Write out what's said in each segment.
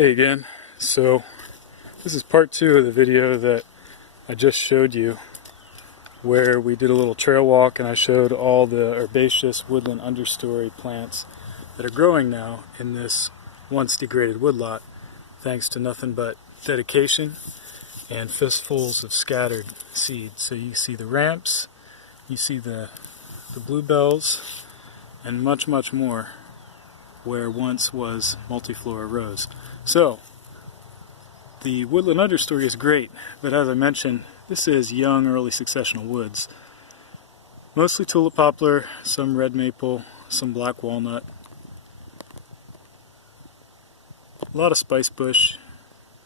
Hey again. So this is part 2 of the video that I just showed you, where we did a little trail walk and I showed all the herbaceous woodland understory plants that are growing now in this once degraded woodlot, thanks to nothing but dedication and fistfuls of scattered seed. So you see the ramps, you see the bluebells, and much more where once was multiflora rose. So the woodland understory is great, but as I mentioned, this is young early successional woods. Mostly tulip poplar, some red maple, some black walnut, a lot of spice bush,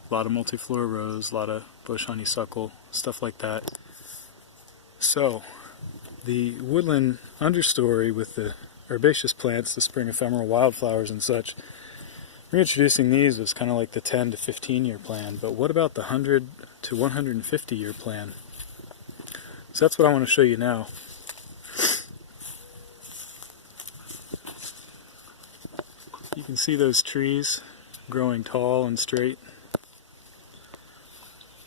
a lot of multiflora rose, a lot of bush honeysuckle, stuff like that. So the woodland understory with the herbaceous plants, the spring ephemeral wildflowers and such, reintroducing these was kind of like the 10 to 15 year plan, but what about the 100 to 150 year plan? So that's what I want to show you now. You can see those trees growing tall and straight.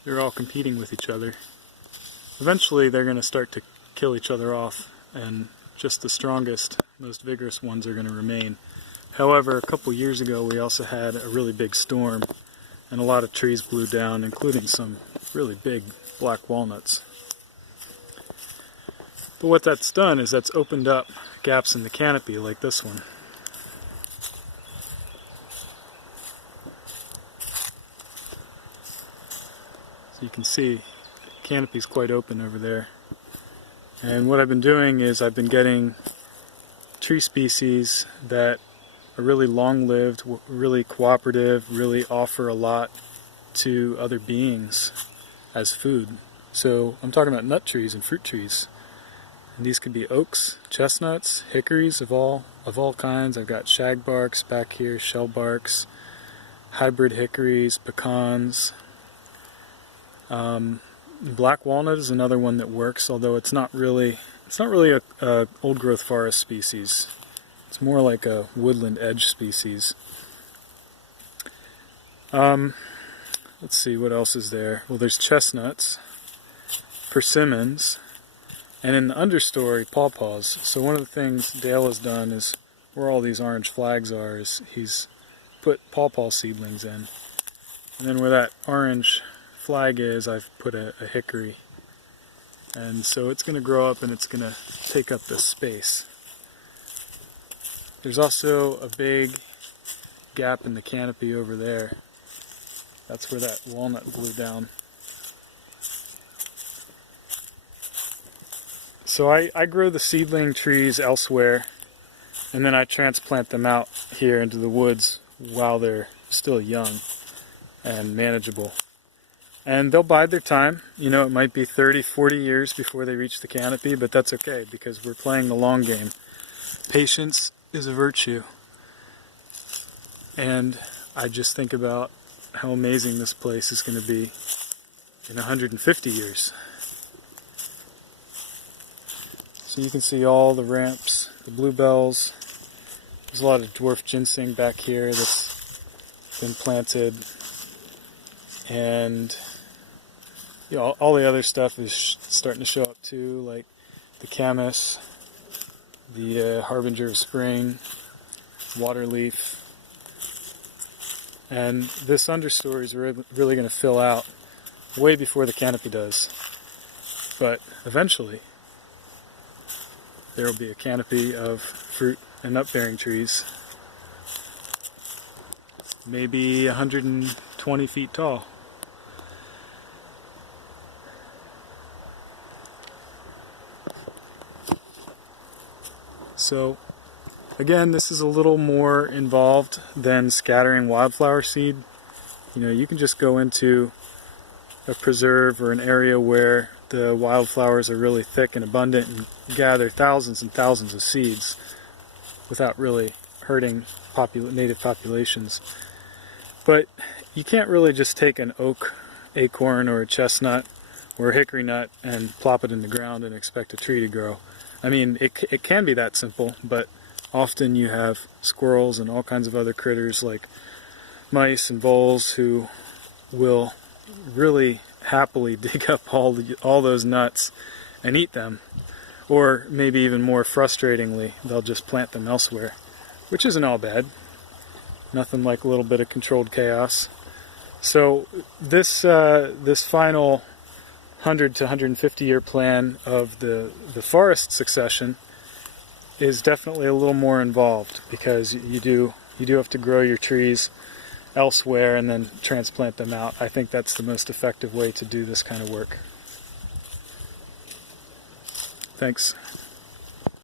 They're all competing with each other. Eventually they're going to start to kill each other off, and just the strongest, most vigorous ones are going to remain. However, a couple years ago we also had a really big storm and a lot of trees blew down, including some really big black walnuts. But what that's done is that's opened up gaps in the canopy like this one. So you can see the canopy is quite open over there. And what I've been doing is I've been getting tree species that are really long-lived, really cooperative, really offer a lot to other beings as food. So I'm talking about nut trees and fruit trees. And these could be oaks, chestnuts, hickories of all kinds. I've got shagbarks back here, shellbarks, hybrid hickories, pecans. Black walnut is another one that works, although it's not really a old growth forest species. It's more like a woodland edge species. Let's see, what else is there? Well, there's chestnuts, persimmons, and in the understory, pawpaws. So one of the things Dale has done is, where all these orange flags are, is he's put pawpaw seedlings in. And then where that orange flag is, I've put a hickory. And so it's going to grow up and it's going to take up this space. There's also a big gap in the canopy over there. That's where that walnut blew down. So I grow the seedling trees elsewhere, and then I transplant them out here into the woods while they're still young and manageable. And they'll bide their time. You know, it might be 30, 40 years before they reach the canopy, but that's okay because we're playing the long game. Patience is a virtue. And I just think about how amazing this place is going to be in 150 years. So you can see all the ramps, the bluebells. There's a lot of dwarf ginseng back here that's been planted. And you know, all the other stuff is starting to show up too, like the camas, the harbinger of spring, waterleaf. And this understory is really going to fill out way before the canopy does. But eventually, there will be a canopy of fruit and nut-bearing trees, maybe 120 feet tall. So again, this is a little more involved than scattering wildflower seed. You know, you can just go into a preserve or an area where the wildflowers are really thick and abundant and gather thousands and thousands of seeds without really hurting native populations. But you can't really just take an oak acorn or a chestnut or a hickory nut and plop it in the ground and expect a tree to grow. I mean, it can be that simple, but often you have squirrels and all kinds of other critters like mice and voles who will really happily dig up all those nuts and eat them. Or maybe even more frustratingly, they'll just plant them elsewhere, which isn't all bad. Nothing like a little bit of controlled chaos. So this final 100 to 150 year plan of the forest succession is definitely a little more involved, because you do have to grow your trees elsewhere and then transplant them out. I think that's the most effective way to do this kind of work. Thanks.